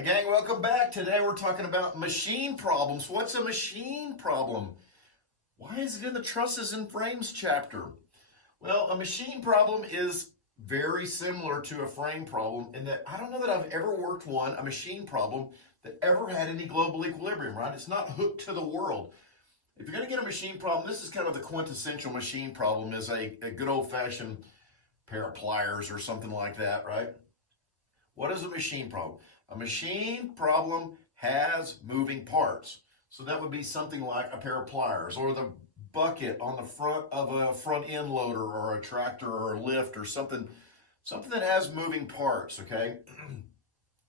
Hey gang, welcome back. Today we're talking about machine problems. What's a machine problem? Why is it in the trusses and frames chapter? Well, a machine problem is very similar to a frame problem in that I don't know that I've ever worked a machine problem, that ever had any global equilibrium, right? It's not hooked to the world. If you're going to get a machine problem, this is kind of the quintessential machine problem, is a good old-fashioned pair of pliers or something like that, right? What is a machine problem? A machine problem has moving parts. So that would be something like a pair of pliers or the bucket on the front of a front end loader or a tractor or a lift or something that has moving parts, okay?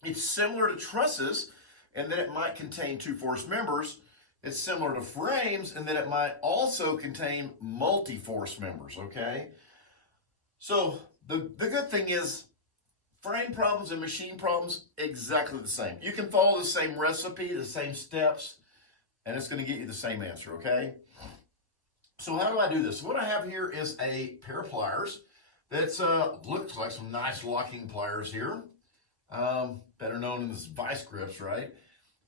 It's similar to trusses in that it might contain two force members. It's similar to frames in that it might also contain multi-force members, okay? So the good thing is, frame problems and machine problems, exactly the same. You can follow the same recipe, the same steps, and it's going to get you the same answer, okay? So how do I do this? What I have here is a pair of pliers that's looks like some nice locking pliers here, better known as vice grips, right?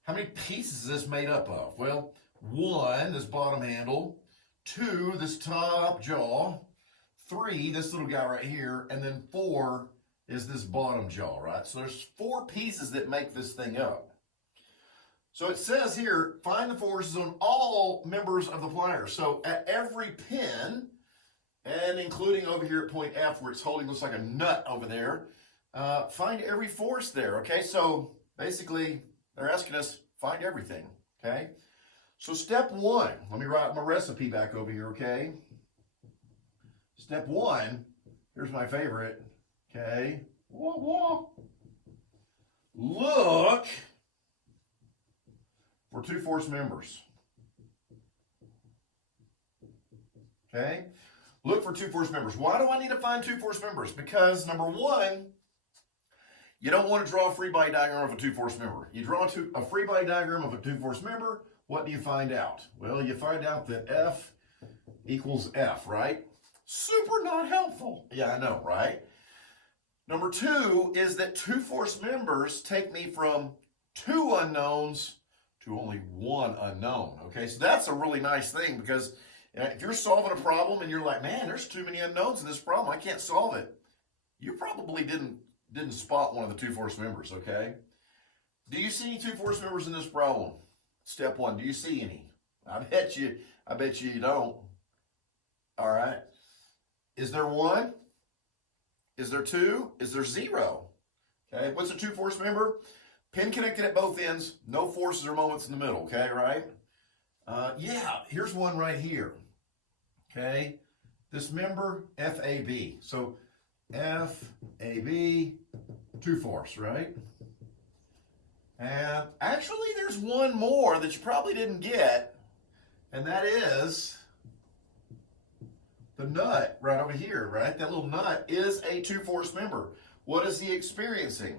How many pieces is this made up of? Well, 1, this bottom handle, 2, this top jaw, 3, this little guy right here, and then 4 is this bottom jaw, right? So there's 4 pieces that make this thing up. So it says here, find the forces on all members of the pliers. So at every pin, and including over here at point F where it's holding, looks like a nut over there, find every force there, okay? So basically, they're asking us, find everything, okay? So step 1, let me write my recipe back over here, okay? Step 1, here's my favorite. Okay, whoa, whoa. Look for two force members. Okay, look for two force members. Why do I need to find two force members? Because number 1, you don't want to draw a free body diagram of a two force member. You draw a free body diagram of a two force member, what do you find out? Well, you find out that F equals F, right? Super not helpful. Yeah, I know, right? Number 2 is that two force members take me from 2 unknowns to only 1 unknown. Okay, so that's a really nice thing, because if you're solving a problem and you're like, man, there's too many unknowns in this problem, I can't solve it. You probably didn't spot one of the two force members, okay? Do you see any two force members in this problem? Step 1, do you see any? I bet you don't. All right. Is there 1? Is there 2? Is there 0? Okay, what's a two force member? Pin connected at both ends, no forces or moments in the middle, okay, right? Yeah, here's one right here, okay? This member, FAB. So FAB, two force, right? And actually there's one more that you probably didn't get, and that is the nut right over here, right? That little nut is a two force member. What is he experiencing?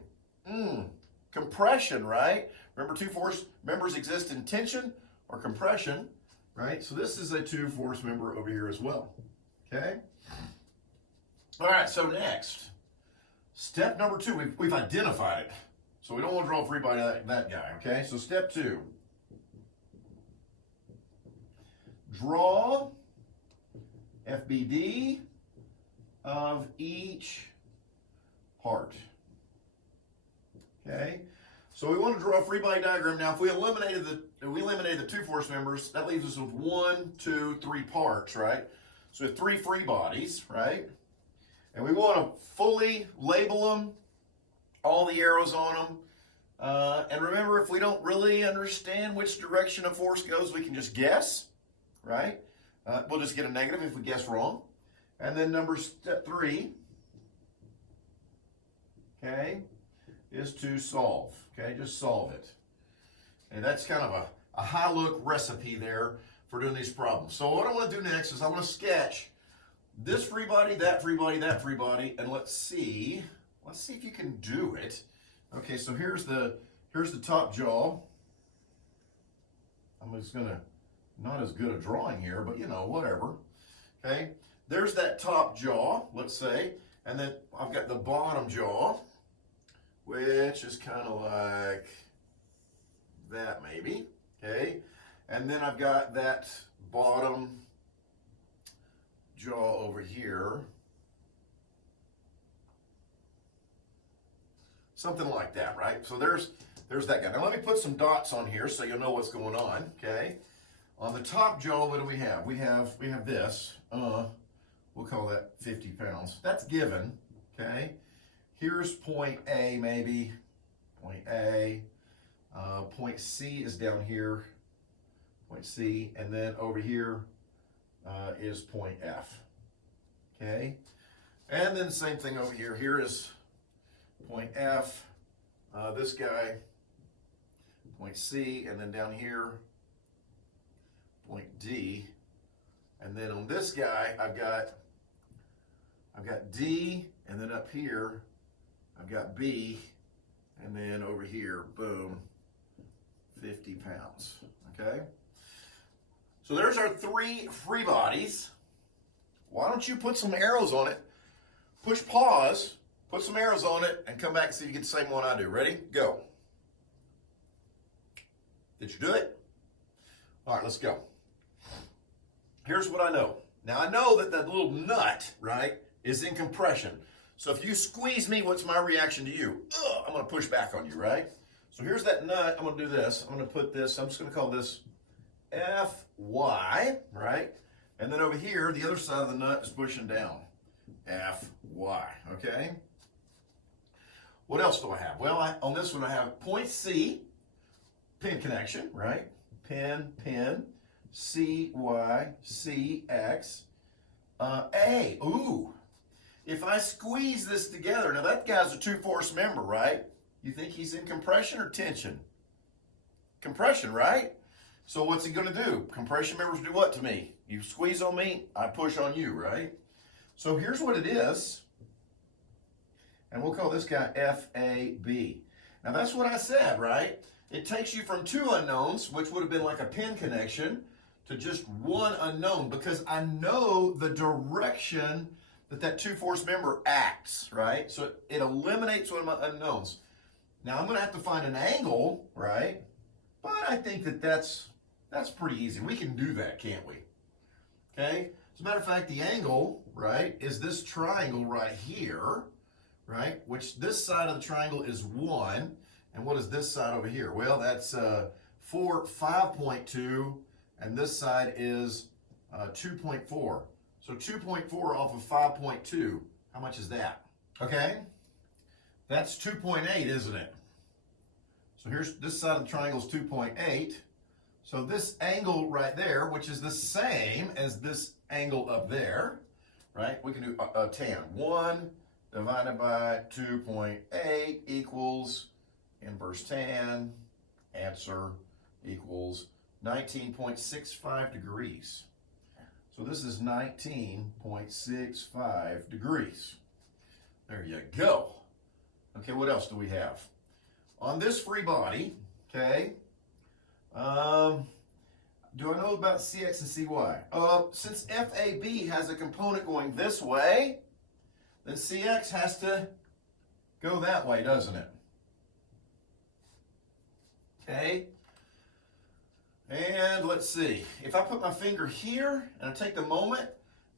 Compression, right? Remember, two force members exist in tension or compression, right? So this is a two force member over here as well, okay? All right, so next, step number 2, we've identified it. So we don't want to draw a free body that guy, okay? So step 2, draw FBD of each part. Okay, so we want to draw a free body diagram. Now, if we eliminated the two force members, that leaves us with 1, 2, 3 parts, right? So we have 3 free bodies, right? And we want to fully label them, all the arrows on them. And remember, if we don't really understand which direction a force goes, we can just guess, right? We'll just get a negative if we guess wrong. And then step 3, okay, is to solve. Okay, just solve it. And that's kind of a high-look recipe there for doing these problems. So what I want to do next is I want to sketch this free body, that free body, that free body, and let's see if you can do it. Okay, so here's the top jaw. I'm just gonna, not as good a drawing here, but you know, whatever. Okay, there's that top jaw, let's say, and then I've got the bottom jaw. which is kind of like that maybe, okay? And then I've got that bottom jaw over here. Something like that, right? So there's that guy. Now let me put some dots on here so you'll know what's going on, okay? On the top jaw, what do we have? We have this. We'll call that 50 pounds. That's given, okay? Here's point A, maybe. Point A. Point C is down here. Point C. And then over here is point F, okay? And then same thing over here. Here is point F. This guy, point C. And then down here, point D. And then on this guy, I've got D, and then up here, I've got B, and then over here, boom, 50 pounds, okay? So there's our 3 free bodies. Why don't you put some arrows on it, push pause, put some arrows on it, and come back and see if you get the same one I do. Ready? Go. Did you do it? All right, let's go. Here's what I know. Now I know that that little nut, right, is in compression. So if you squeeze me, what's my reaction to you? I'm going to push back on you, right? So here's that nut. I'm going to do this. I'm going to put this, I'm just going to call this Fy, right? And then over here, the other side of the nut is pushing down. Fy, okay? What else do I have? Well, on this one I have point C, pin connection, right? Pin, CY, CX, A. Ooh. If I squeeze this together, now that guy's a 2-force member, right? You think he's in compression or tension? Compression, right? So what's he going to do? Compression members do what to me? You squeeze on me, I push on you, right? So here's what it is. And we'll call this guy FAB. Now that's what I said, right? It takes you from 2 unknowns, which would have been like a pin connection, to just 1 unknown, because I know the direction that 2-force member acts, right? So it eliminates one of my unknowns. Now I'm going to have to find an angle, right? But I think that's pretty easy. We can do that, can't we? Okay? As a matter of fact, the angle, right, is this triangle right here, right? Which this side of the triangle is 1. And what is this side over here? Well, that's 5.2, and this side is 2.4. So 2.4 off of 5.2, how much is that? Okay, that's 2.8, isn't it? So here's this side of the triangle is 2.8. So this angle right there, which is the same as this angle up there, right? We can do tan. 1 divided by 2.8 equals inverse tan. Answer equals 19.65 degrees. So this is 19.65 degrees. There you go. Okay, what else do we have? On this free body, okay, do I know about CX and CY? Since FAB has a component going this way, then CX has to go that way, doesn't it? Okay. And let's see, if I put my finger here and I take the moment,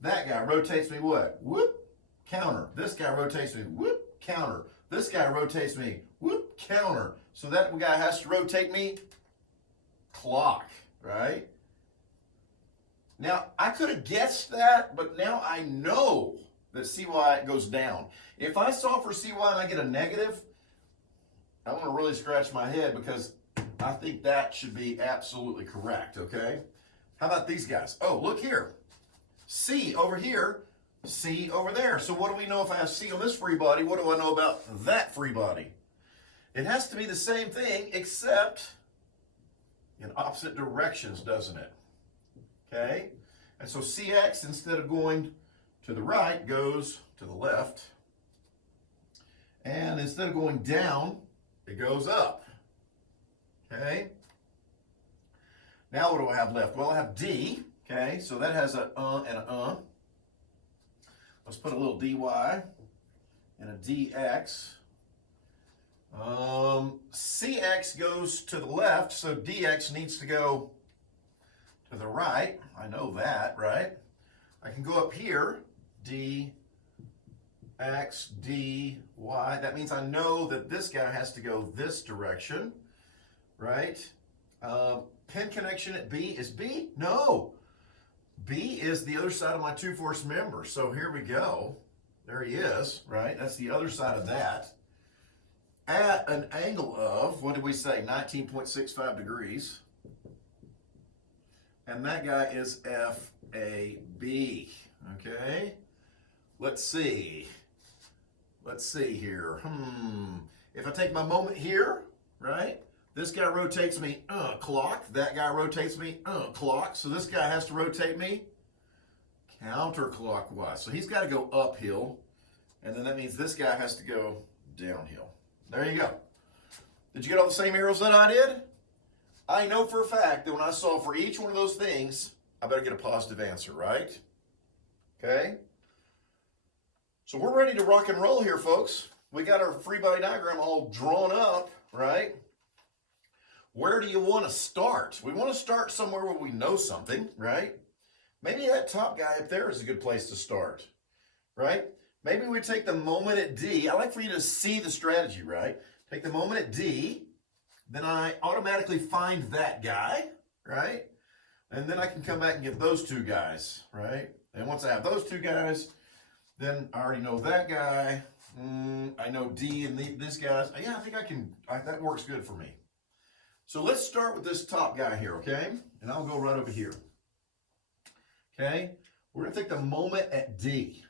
that guy rotates me what? Whoop, counter. This guy rotates me, whoop, counter. This guy rotates me, whoop, counter. So that guy has to rotate me clock, right? Now, I could have guessed that, but now I know that CY goes down. If I solve for CY and I get a negative, I want to really scratch my head, because I think that should be absolutely correct, okay? How about these guys? Oh, look here. C over here, C over there. So what do we know if I have C on this free body? What do I know about that free body? It has to be the same thing, except in opposite directions, doesn't it? Okay? And so CX, instead of going to the right, goes to the left. And instead of going down, it goes up. Okay? Now what do I have left? Well, I have D. Okay, so that has a and a. Let's put a little dy and a dx. CX goes to the left, so DX needs to go to the right. I know that, right? I can go up here, DX, DY. That means I know that this guy has to go this direction, right? Pin connection at B. Is B? No. B is the other side of my two-force member. So here we go. There he is, right? That's the other side of that. At an angle of, what did we say, 19.65 degrees. And that guy is FAB, okay? Let's see. Let's see here. If I take my moment here, right? This guy rotates me clock. That guy rotates me clock. So this guy has to rotate me counterclockwise. So he's got to go uphill. And then that means this guy has to go downhill. There you go. Did you get all the same arrows that I did? I know for a fact that when I solve for each one of those things, I better get a positive answer, right? Okay? So we're ready to rock and roll here, folks. We got our free body diagram all drawn up, right? Where do you want to start? We want to start somewhere where we know something, right? Maybe that top guy up there is a good place to start, right? Maybe we take the moment at D. I like for you to see the strategy, right? Take the moment at D, then I automatically find that guy, right? And then I can come back and get those two guys, right? And once I have those two guys, then I already know that guy. I know D and this guy's. Yeah, I think I can, that works good for me. So let's start with this top guy here, okay? And I'll go right over here. Okay? We're going to take the moment at D.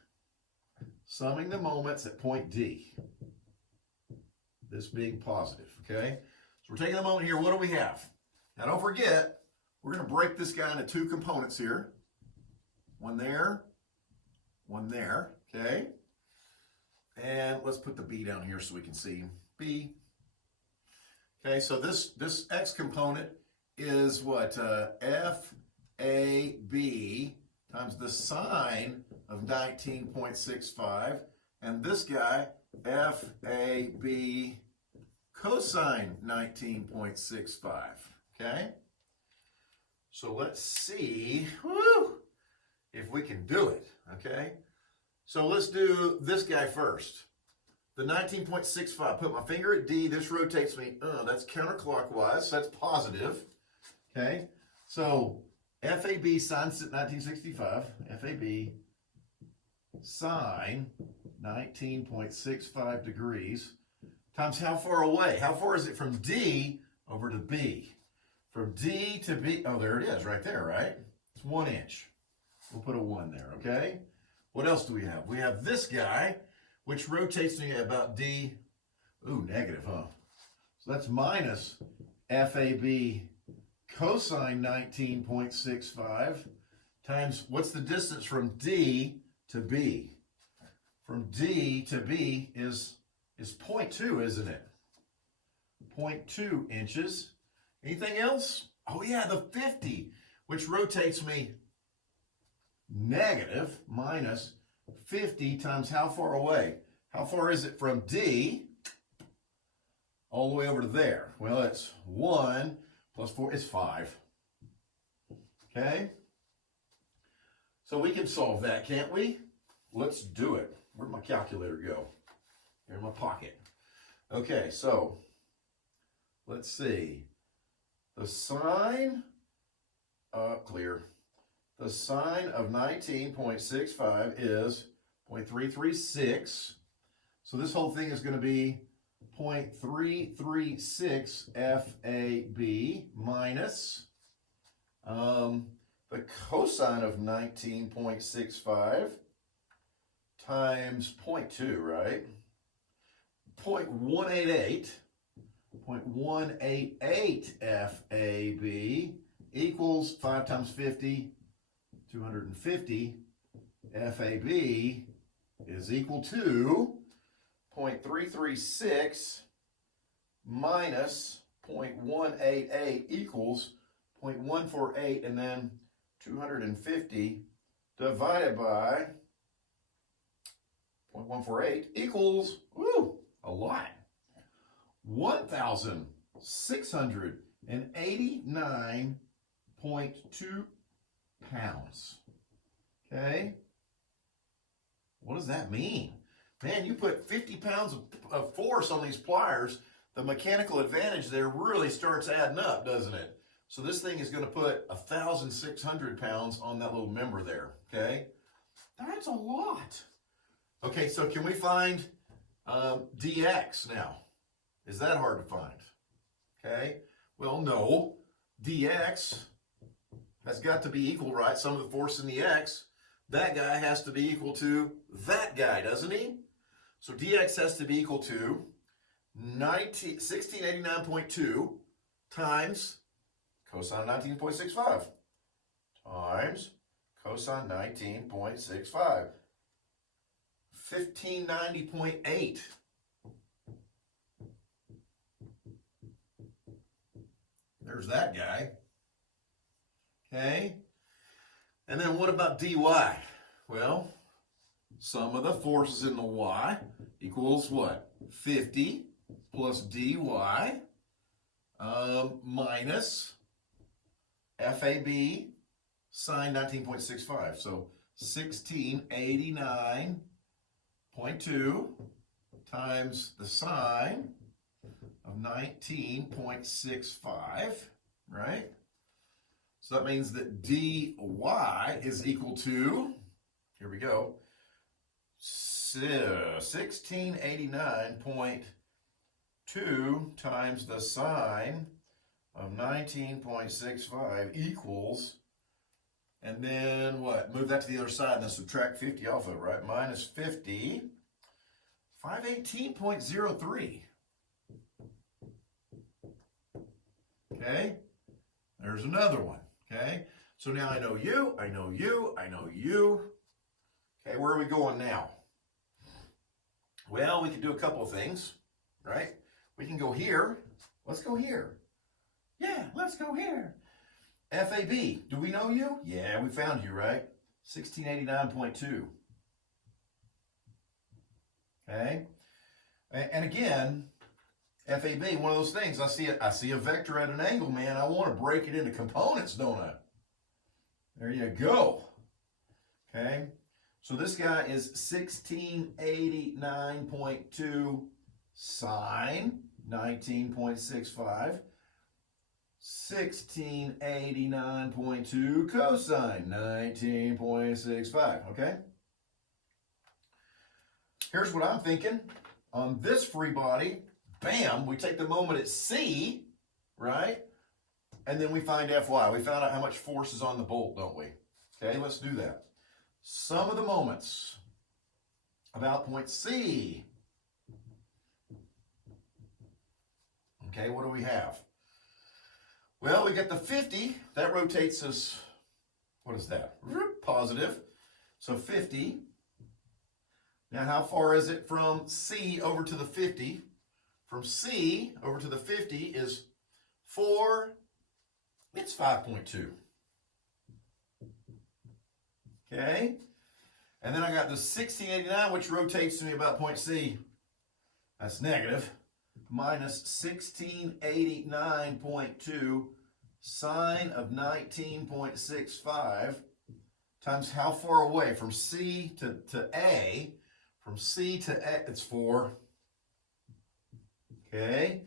Summing the moments at point D. This being positive, okay? So we're taking the moment here. What do we have? Now don't forget, we're going to break this guy into two components here. One there, okay? And let's put the B down here so we can see B. Okay, so this X component is what? FAB times the sine of 19.65. And this guy, FAB cosine 19.65. Okay? So let's see if we can do it. Okay? So let's do this guy first. The 19.65, put my finger at D, this rotates me, that's counterclockwise, so that's positive, okay? So FAB sine 1965, FAB sine 19.65 degrees, times how far away? How far is it from D over to B? From D to B, oh, there it is, right there, right? It's 1 inch. We'll put a 1 there, okay? What else do we have? We have this guy, which rotates me about D, negative, huh? So that's minus FAB cosine 19.65 times, what's the distance from D to B? From D to B is 0.2, isn't it? 0.2 inches. Anything else? Oh yeah, the 50, which rotates me negative minus 50 times how far away? How far is it from D all the way over to there? Well, it's 1 plus 4 is 5. Okay? So we can solve that, can't we? Let's do it. Where'd my calculator go? Here in my pocket. Okay, so let's see. The sine, clear. The sine of 19.65 is 0.336. So this whole thing is going to be 0.336 FAB minus the cosine of 19.65 times 0.2, right? 0.188. 0.188 FAB equals 5 times 50, 250. FAB is equal to 0.336 minus 0.188 equals 0.148, and then 250 divided by 0.148 equals, a lot. 1,689.2 pounds. Okay? What does that mean? Man, you put 50 pounds of force on these pliers, the mechanical advantage there really starts adding up, doesn't it? So this thing is going to put 1,600 pounds on that little member there, okay? That's a lot. Okay, so can we find dx now? Is that hard to find? Okay, well, no. dx has got to be equal, right? Sum of the force in the x. That guy has to be equal to that guy, doesn't he? So dx has to be equal to 1689.2 times cosine 19.65 times cosine 19.65. 1590.8. There's that guy. Okay. And then what about dy? Well, sum of the forces in the y equals what? 50 plus dy minus FAB sine 19.65. So 1689.2 times the sine of 19.65, right? So that means that dy is equal to, here we go, 1689.2 times the sine of 19.65 equals, and then what? Move that to the other side and then subtract 50 off of it, right? Minus 50, 518.03. Okay, there's another one. Okay, so now I know you, I know you, I know you. Okay, where are we going now? Well, we can do a couple of things, right? We can go here. Let's go here. Yeah, let's go here. FAB, do we know you? Yeah, we found you, right? 1689.2. Okay, and again, FAB, one of those things, I see a vector at an angle, man. I want to break it into components, don't I? There you go. Okay. So this guy is 1689.2 sine 19.65. 1689.2 cosine 19.65. Okay. Here's what I'm thinking. On this free body, bam, we take the moment at C, right? And then we find Fy. We found out how much force is on the bolt, don't we? Okay, let's do that. Sum of the moments about point C. Okay, what do we have? Well, we got the 50. That rotates us, what is that? Positive. So 50. Now, how far is it from C over to the 50? From C over to the 50 is 4, it's 5.2. Okay? And then I got the 1689, which rotates to me about point C. That's negative. Minus 1689.2 sine of 19.65 times how far away? From C to A. From C to A, it's 4. Okay?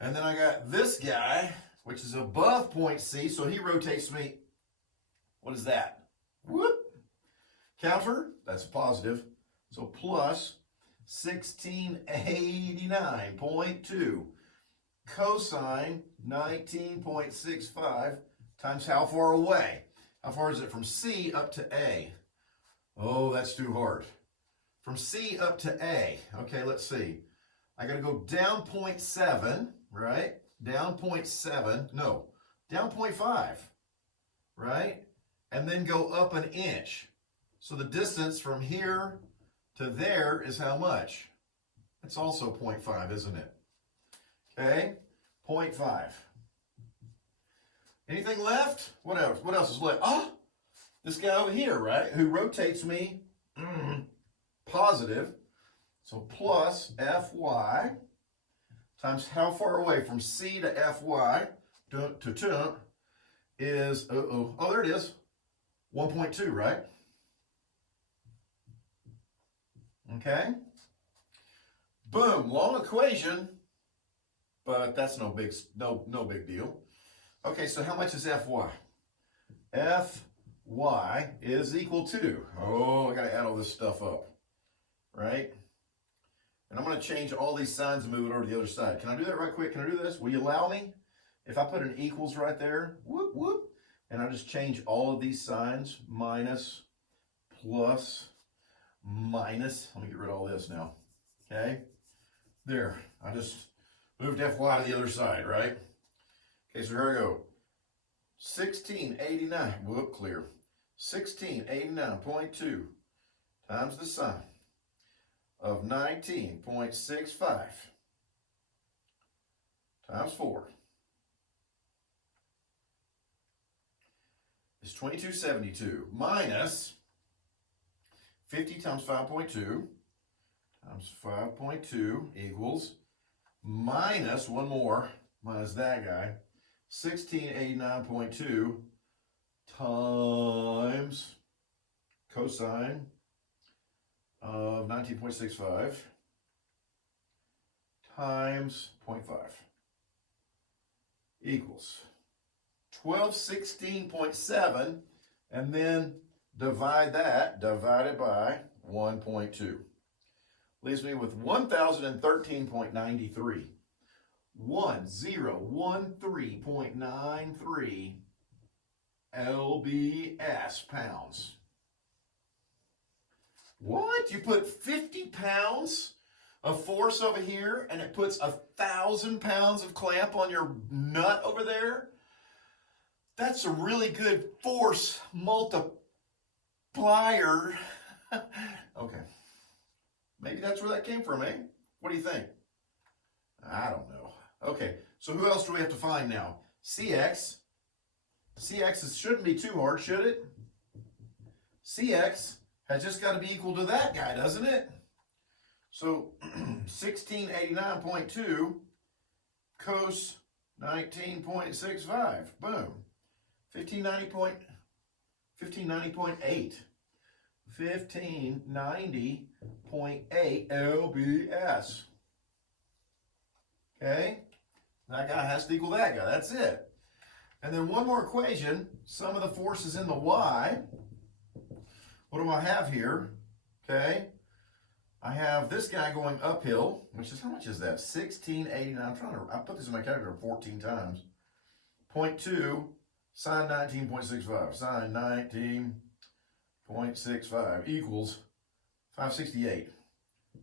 And then I got this guy, which is above point C, so he rotates me. What is that? Whoop. Counter, that's a positive. So plus 1689.2 cosine 19.65 times how far away? How far is it from C up to A? Oh, that's too hard. From C up to A. Okay, let's see. I got to go down 0.7, right? Down 0.7. No, down 0.5, right? And then go up an inch. So the distance from here to there is how much? It's also 0.5, isn't it? Okay, 0.5. Anything left? What else? What else is left? Ah, this guy over here, right? Who rotates me positive. So plus Fy times how far away from C to Fy to is, oh, there it is, 1.2, right? Okay. Boom, long equation, but that's no big deal. Okay, so how much is Fy? Fy is equal to, oh, I gotta add all this stuff up, right? And I'm gonna change all these signs and move it over to the other side. Can I do that right quick? Can I do this? Will you allow me? If I put an equals right there, whoop, whoop, and I just change all of these signs, minus, plus, minus. Let me get rid of all this now, okay? There, I just moved Fy to the other side, right? Okay, so here we go. 1689, whoop, clear. 1689.2 times the sine of 19.65 times 4 is 2272 minus 50 times 5.2 times 5.2 equals minus one more, minus that guy, 1689.2 times cosine of 19.65 times 0.5 equals 1216.7, and then divide that, divided by 1.2. Leaves me with 1013.93. 1013.93 lbs pounds. What? You put 50 pounds of force over here and it puts 1,000 pounds of clamp on your nut over there? That's a really good force multiplier. Okay. Maybe that's where that came from, eh? What do you think? I don't know. Okay, so who else do we have to find now? CX. CX shouldn't be too hard, should it? CX has just got to be equal to that guy, doesn't it? So 1689.2 cos 19.65. Boom. 1590.8. 1590.8 lbs. Okay? That guy has to equal that guy. That's it. And then one more equation. Sum of the forces in the y. What do I have here? Okay? I have this guy going uphill, which is, how much is that? 1689. I put this in my calculator 14 times. 0.2 sine 19.65. Sine 19.65 equals 568.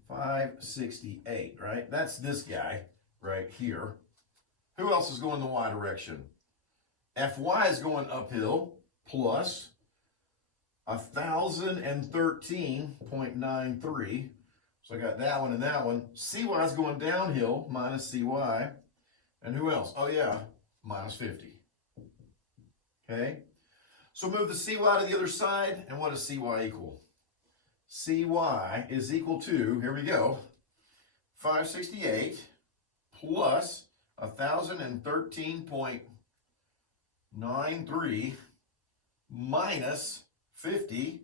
568, right? That's this guy right here. Who else is going the y direction? Fy is going uphill plus 1013.93. So I got that one and that one. Cy is going downhill, minus Cy. And who else? Oh yeah, minus 50. Okay? So move the Cy to the other side, and what does Cy equal? Cy is equal to, here we go, 568 plus 1013.93 minus 50.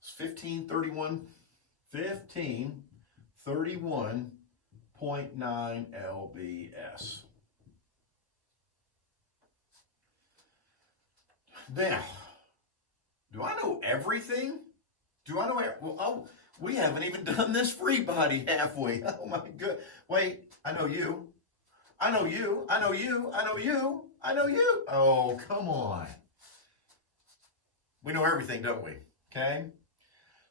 It's 1531.9 lbs. Now, do I know everything? Do I know? Well, oh, we haven't even done this free body halfway. Oh my good. Wait, I know you. I know you. I know you. I know you. I know you. Oh, come on. We know everything, don't we? Okay?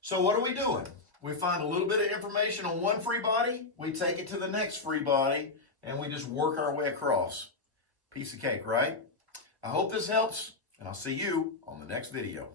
So what are we doing? We find a little bit of information on one free body, we take it to the next free body, and we just work our way across. Piece of cake, right? I hope this helps, and I'll see you on the next video.